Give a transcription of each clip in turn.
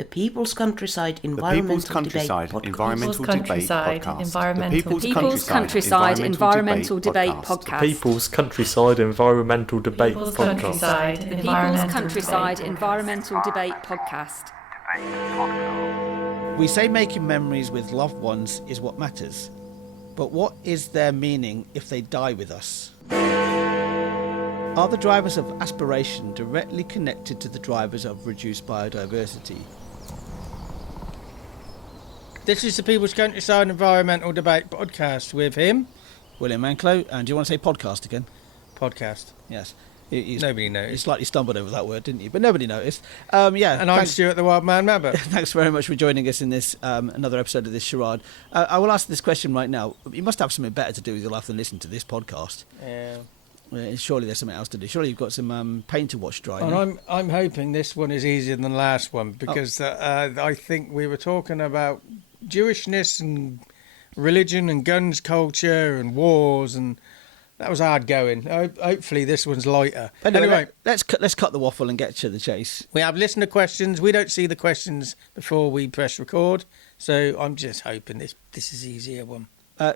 The People's Countryside Environmental Debate Podcast. Environmental Debate Podcast. The People's Countryside Environmental Debate Podcast. People's Countryside Environmental Debate Podcast. The People's Countryside Environmental Debate Podcast. We say making memories with loved ones is what matters, but what is their meaning if they die with us? Are the drivers of aspiration directly connected to the drivers of reduced biodiversity? This is the People's Countryside Environmental Debate Podcast with him, William Manclow, and do you want to say podcast again? Podcast. Yes. Nobody noticed. You slightly stumbled over that word, didn't you? But nobody noticed. Yeah. And I'm Stuart, the Wild Man Mabber. Thanks very much for joining us in this another episode of this charade. I will ask this question right now. You must have something better to do with your life than listen to this podcast. Yeah. Surely there's something else to do. Surely you've got some paint to watch dry. And I'm hoping this one is easier than the last one because I think we were talking about Jewishness and religion and guns culture and wars, and that was hard going. Hopefully this one's lighter. Anyway, let's cut the waffle and get to the chase. We have listener questions. We don't see the questions before we press record, so I'm just hoping this is an easier one.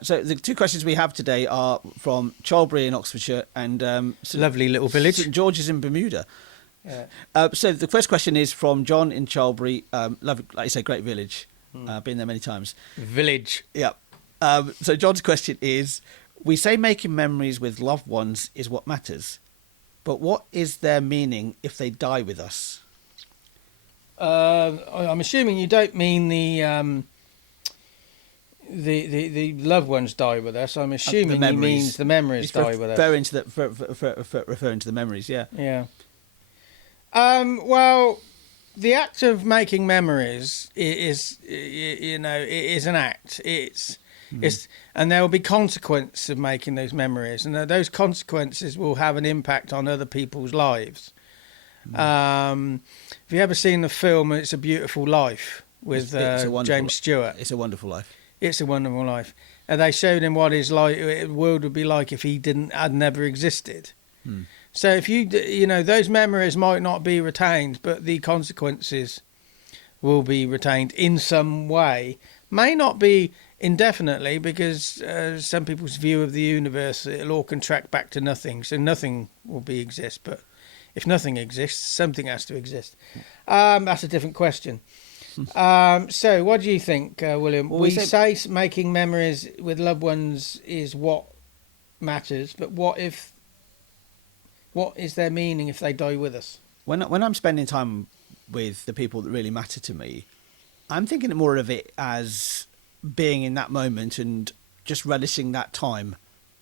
So the two questions we have today are from Charlbury in Oxfordshire and lovely little village, St George's in Bermuda. Yeah. So the first question is from John in Charlbury. Lovely, like you say, great village. Been there many times. Village. Yeah. So John's question is: we say making memories with loved ones is what matters, but what is their meaning if they die with us? I'm assuming you don't mean the loved ones die with us. I'm assuming he means the memories die with us. Referring to the memories, yeah. Yeah. Well, the act of making memories is an act. It's and there will be consequences of making those memories, and those consequences will have an impact on other people's lives. Have you ever seen the film "It's a Beautiful Life" with James Stuart? It's a Wonderful Life. It's a Wonderful Life. And they showed him what the world would be like if he had never existed. So if those memories might not be retained, but the consequences will be retained in some way. May not be indefinitely, because some people's view of the universe, it'll all contract back to nothing. So nothing will exist. But if nothing exists, something has to exist. That's a different question. So what do you think, William? Well, we say making memories with loved ones is what matters, but what is their meaning if they die with us? When I'm spending time with the people that really matter to me, I'm thinking more of it as being in that moment and just relishing that time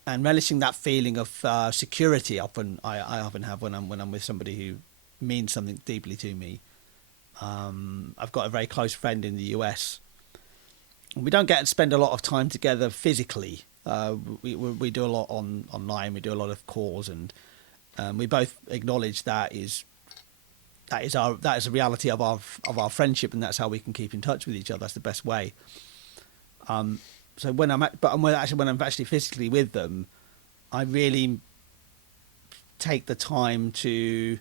and relishing that feeling of security. I often have when I'm with somebody who means something deeply to me. I've got a very close friend in the US. We don't get to spend a lot of time together physically. We do a lot online. We do a lot of calls, and we both acknowledge that is a reality of our friendship, and that's how we can keep in touch with each other. That's the best way. So when I'm actually physically with them, I really take the time to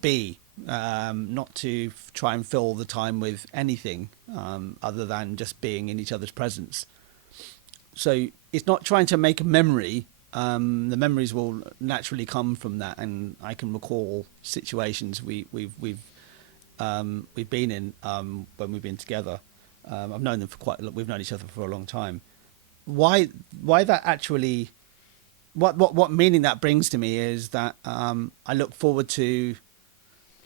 be. Not to try and fill the time with anything other than just being in each other's presence. So it's not trying to make a memory. The memories will naturally come from that, and I can recall situations we've been in when we've been together. I've known them we've known each other for a long time. Why that actually? What meaning that brings to me is that I look forward to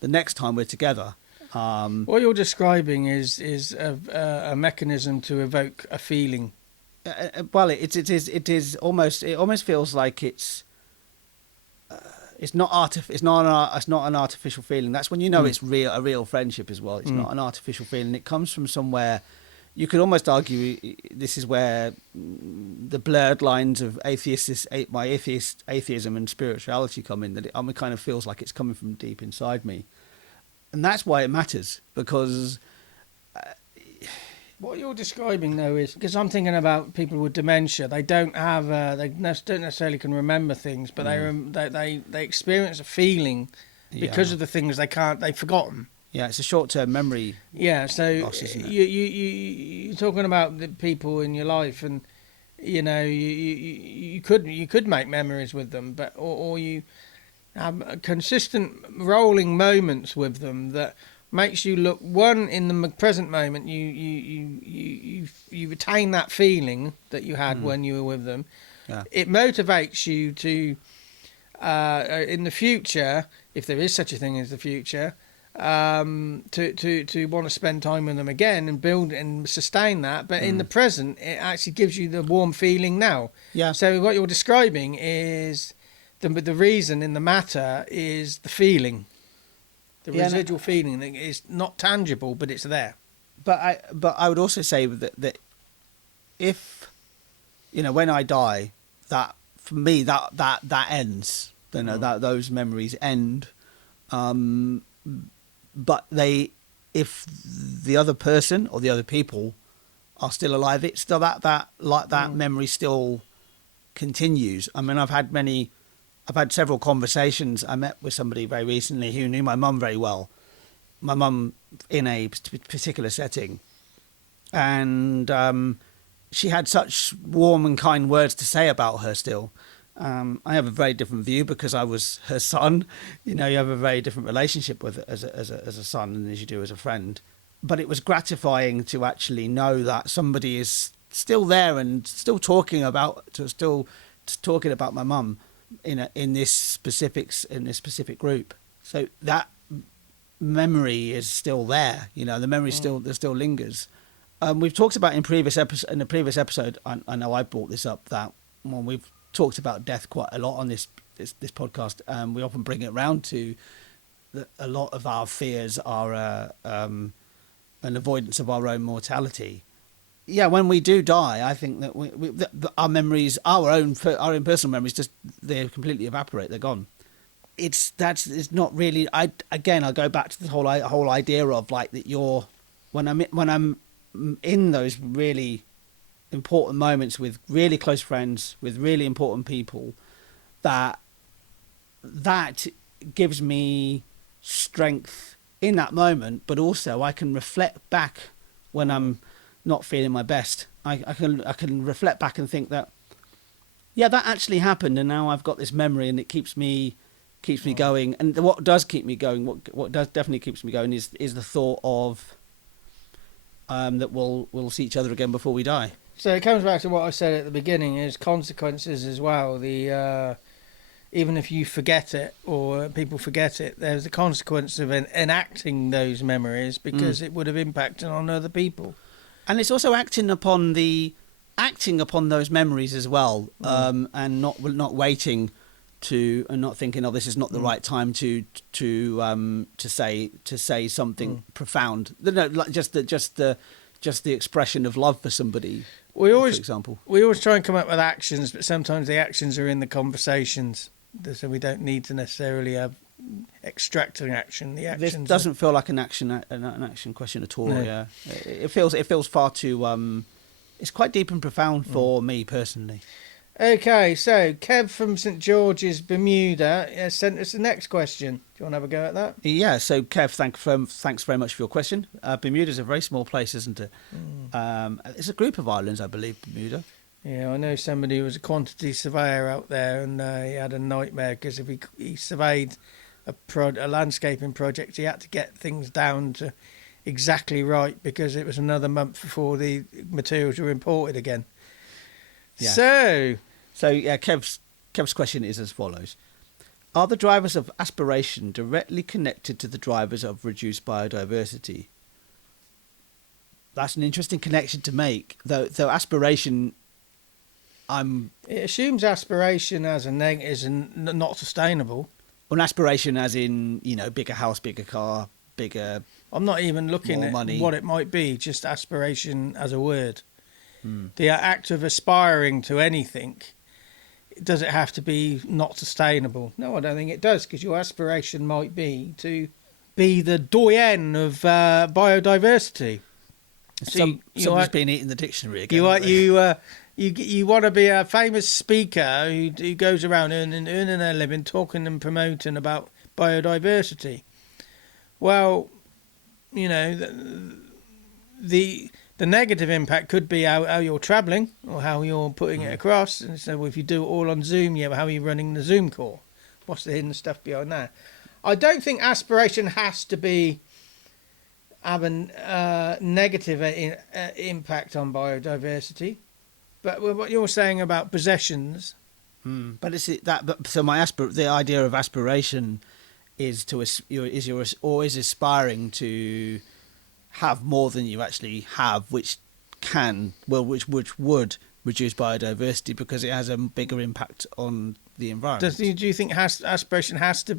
the next time we're together. What you're describing is a mechanism to evoke a feeling. Well, it is almost. It almost feels like it's not an artificial feeling. That's when you know it's real, a real friendship as well. It's not an artificial feeling. It comes from somewhere. You could almost argue this is where the blurred lines of atheism and spirituality come in. That it kind of feels like it's coming from deep inside me, and that's why it matters. Because what you're describing, though, is because I'm thinking about people with dementia. They don't have, they don't necessarily can remember things, but they experience a feeling because of the things they've forgotten. Yeah, it's a short-term memory. Yeah, so loss, isn't it? you're talking about the people in your life, and you could make memories with them, but or you have consistent rolling moments with them that makes you look one in the present moment. You retain that feeling that you had when you were with them. Yeah. It motivates you to in the future, if there is such a thing as the future, to want to spend time with them again and build and sustain that. But in the present, it actually gives you the warm feeling now. Yeah. So what you're describing is the reason in the matter is the feeling, the residual feeling that is not tangible, but it's there. But I would also say that if, when I die, that for me that ends. That those memories end. But if the other person or the other people are still alive, it's still that memory still continues. I mean, I've had several conversations. I met with somebody very recently who knew my mum very well. My mum in a particular setting, and she had such warm and kind words to say about her still. I have a very different view because I was her son. You have a very different relationship with it as a son than as you do as a friend. But it was gratifying to actually know that somebody is still there and still talking about my mum in this specific group. So that memory is still there. The memory still lingers. We've talked about in the previous episode. I know I brought this up that when we've talked about death quite a lot on this podcast. We often bring it round to a lot of our fears are an avoidance of our own mortality. Yeah, when we do die, I think that our memories, our own personal memories, just they completely evaporate. They're gone. It's not really. I'll go back to the whole idea of like that. When I'm in those really important moments with really close friends, with really important people, that gives me strength in that moment, but also I can reflect back when I'm not feeling my best. I can reflect back and think that, yeah, that actually happened, and now I've got this memory, and it keeps me going. And what does keep me going, what does definitely keeps me going, is the thought of that we'll see each other again before we die. So it comes back to what I said at the beginning, is consequences as well. Even if you forget it or people forget it, there's the consequence of enacting those memories because it would have impacted on other people. And it's also acting upon those memories as well, and not waiting to, and not thinking, oh, this is not the right time to say something profound. No, like just the expression of love for somebody. For example, we always try and come up with actions, but sometimes the actions are in the conversations, so we don't need to necessarily have extract an action. The actions. This doesn't feel like an action question at all. No. Yeah, it feels far too. It's quite deep and profound for me personally. Okay, so Kev from St George's, Bermuda, sent us the next question. Do you want to have a go at that? Yeah, so Kev, thanks very much for your question. Bermuda's a very small place, isn't it? It's a group of islands, I believe, Bermuda. Yeah, I know somebody who was a quantity surveyor out there, and he had a nightmare because if he surveyed a landscaping project, he had to get things down to exactly right because it was another month before the materials were imported again. Yeah. So yeah, Kev's question is as follows: are the drivers of aspiration directly connected to the drivers of reduced biodiversity? That's an interesting connection to make, though aspiration. It assumes aspiration as is not sustainable. Well, aspiration as in bigger house, bigger car, bigger. I'm not even looking at money. What it might be. Just aspiration as a word. The act of aspiring to anything, does it have to be not sustainable? No, I don't think it does, because your aspiration might be to be the doyen of biodiversity. Somebody's been eating the dictionary again. You want to be a famous speaker who goes around earning a living, talking and promoting about biodiversity. Well, you know, the negative impact could be how you're travelling or how you're putting it across. And so if you do it all on Zoom, yeah, how are you running the Zoom call? What's the hidden stuff behind that? I don't think aspiration has to be having negative impact on biodiversity. But what you're saying about possessions, but it's that. But so the idea of aspiration is you're always aspiring to have more than you actually have, which would reduce biodiversity because it has a bigger impact on the environment. Do you think aspiration has to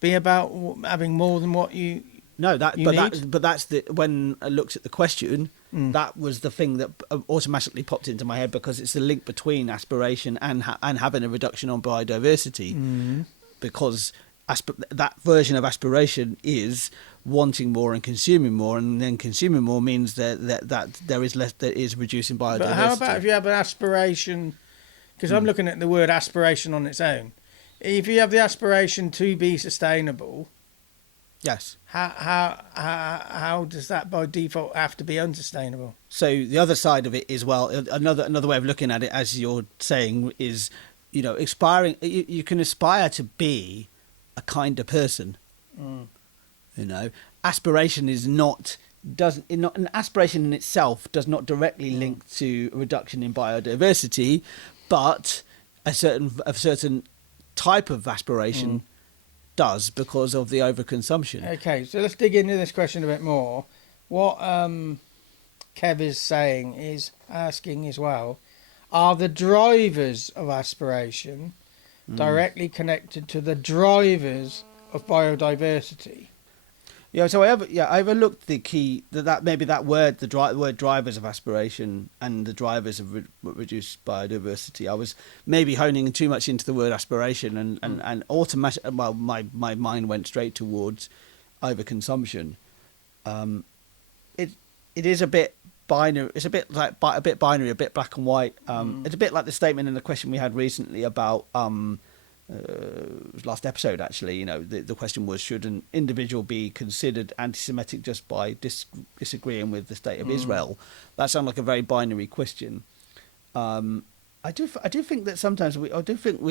be about having more than what you? No, but that's when I looked at the question, that was the thing that automatically popped into my head because it's the link between aspiration and having a reduction on biodiversity, because that version of aspiration is wanting more and consuming more, and then consuming more means that there is less, that is reducing biodiversity. But how about if you have an aspiration? Because I'm looking at the word aspiration on its own. If you have the aspiration to be sustainable. Yes. How does that by default have to be unsustainable? So the other side of it is, well, another way of looking at it, as you're saying, is, you know, aspiring. You can aspire to be a kinder person. You know, aspiration is an aspiration in itself does not directly link to a reduction in biodiversity, but a certain type of aspiration does because of the overconsumption. Okay, so let's dig into this question a bit more. What Kev is asking as well, are the drivers of aspiration directly connected to the drivers of biodiversity? Yeah, so I overlooked the key that maybe that word, the word drivers of aspiration and the drivers of reduced biodiversity. I was maybe honing too much into the word aspiration and automatic. Well, my mind went straight towards overconsumption. It is a bit binary. It's a bit binary, a bit black and white. It's a bit like the statement in the question we had recently about. Last episode, actually, you know, the question was, should an individual be considered anti-Semitic just by disagreeing with the state of Israel? That sounds like a very binary question. I do think that sometimes we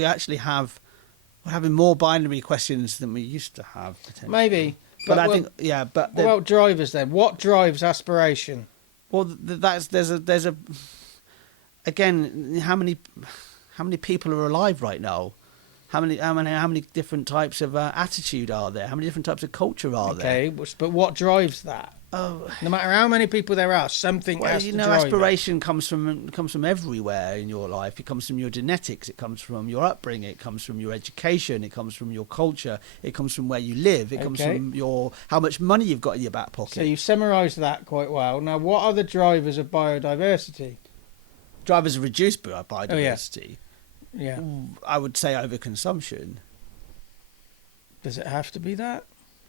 actually we're having more binary questions than we used to have. Maybe, but I think But well, drivers then. What drives aspiration? Well, there's a again, how many people are alive right now? How many different types of attitude are there? How many different types of culture are there? Okay, but what drives that? Oh, no matter how many people there are, something has to drive aspiration it. comes from everywhere in your life. It comes from your genetics. It comes from your upbringing. It comes from your education. It comes from your culture. It comes from where you live. It comes from how much money you've got in your back pocket. So you've summarised that quite well. Now, what are the drivers of biodiversity? Drivers of reduced biodiversity. Yeah, I would say overconsumption. Does it have to be that?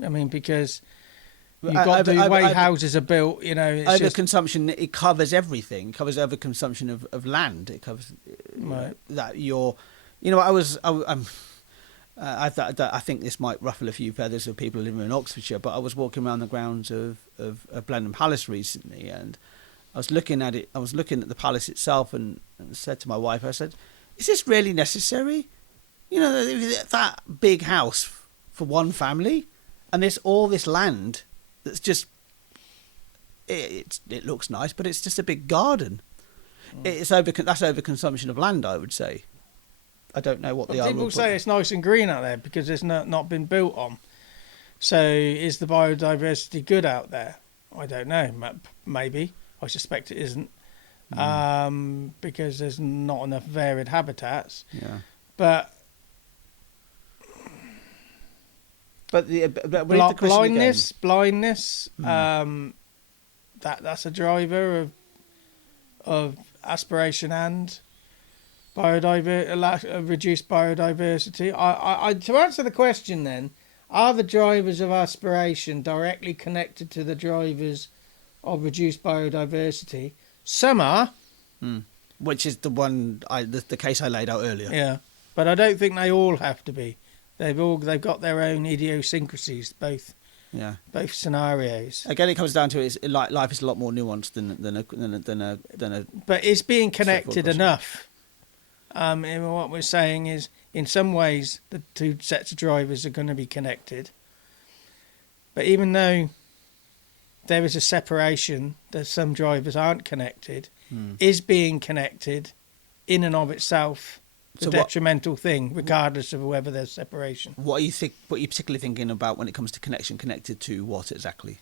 I mean, because you've got the way houses are built, you know. Overconsumption, it covers everything. It covers overconsumption of land. It covers that you're, you know. I think this might ruffle a few feathers of people living in Oxfordshire, but I was walking around the grounds of Blenheim Palace recently, and I was looking at it. I was looking at the palace itself, and said to my wife, I said, is this really necessary? You know, that big house for one family, and there's all this land that's just, it looks nice, but it's just a big garden. That's overconsumption of land, I would say. I don't know what the other people say it's nice and green out there because it's not been built on. So is the biodiversity good out there? I don't know. Maybe. I suspect it isn't. Because there's not enough varied habitats. Yeah. But blindness. That's a driver of aspiration and reduced biodiversity. I to answer the question then, are the drivers of aspiration directly connected to the drivers of reduced biodiversity? Some are. Which is the one the case I laid out earlier. Yeah, but I don't think they all have to be. They've got their own idiosyncrasies, both Yeah. both scenarios. Again, it comes down to life is a lot more nuanced than a. But is being connected straightforward enough? And what we're saying is, in some ways, the two sets of drivers are going to be connected. But even though there is a separation, that some drivers aren't connected, is being connected in and of itself the detrimental thing, regardless of whether there's separation. What are you particularly thinking about when it comes to connection? Connected to what exactly?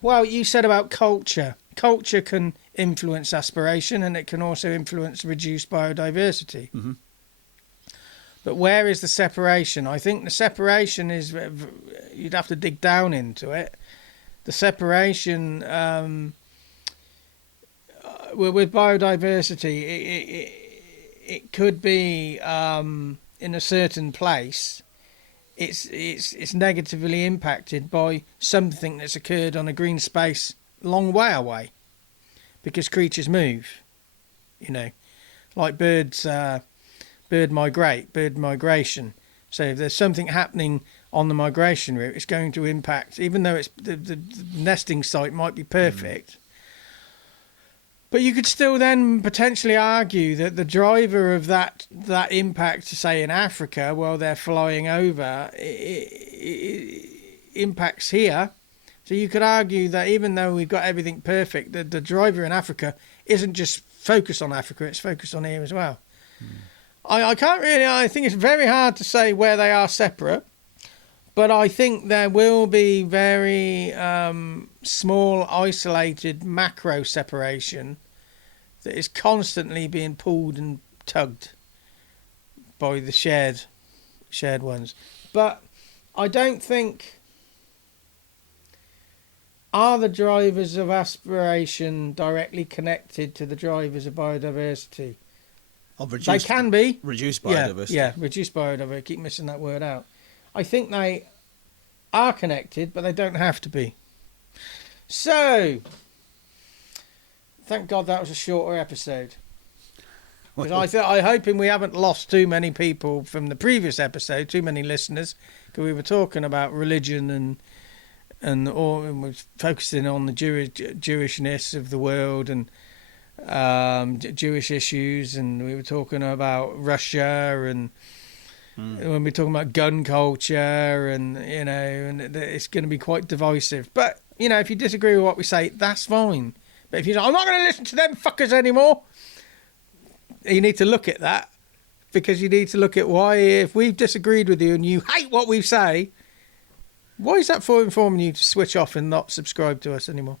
Well, you said about culture. Culture can influence aspiration, and it can also influence reduced biodiversity. Mm-hmm. But where is the separation? I think the separation is, you'd have to dig down into it. The separation, with biodiversity, it could be in a certain place. It's negatively impacted by something that's occurred on a green space a long way away, because creatures move, like birds. Bird migration. So if there's something happening on the migration route, it's going to impact, even though it's the nesting site might be perfect. But you could still then potentially argue that the driver of that impact, say in Africa, while they're flying over, it impacts here. So you could argue that even though we've got everything perfect, the driver in Africa isn't just focused on Africa, it's focused on here as well. I can't really, I think it's very hard to say where they are separate, but I think there will be very small, isolated macro separation that is constantly being pulled and tugged by the shared ones. But I don't think, are the drivers I directly connected to the drivers of biodiversity? They can be. Reduced biodiversity. Yeah, reduced biodiversity. I keep missing that word out. I think they are connected, but they don't have to be. So, thank God that was a shorter episode. Because I'm hoping we haven't lost too many people from the previous episode, too many listeners, because we were talking about religion and we're focusing on the Jewishness of the world and Jewish issues, and we were talking about Russia and when we're talking about gun culture, and and it's going to be quite divisive. But if you disagree with what we say, that's fine. But if you say, I'm not going to listen to them fuckers anymore, you need to look at that, because you need to look at why, if we've disagreed with you and you hate what we say, why is that for informing you to switch off and not subscribe to us anymore?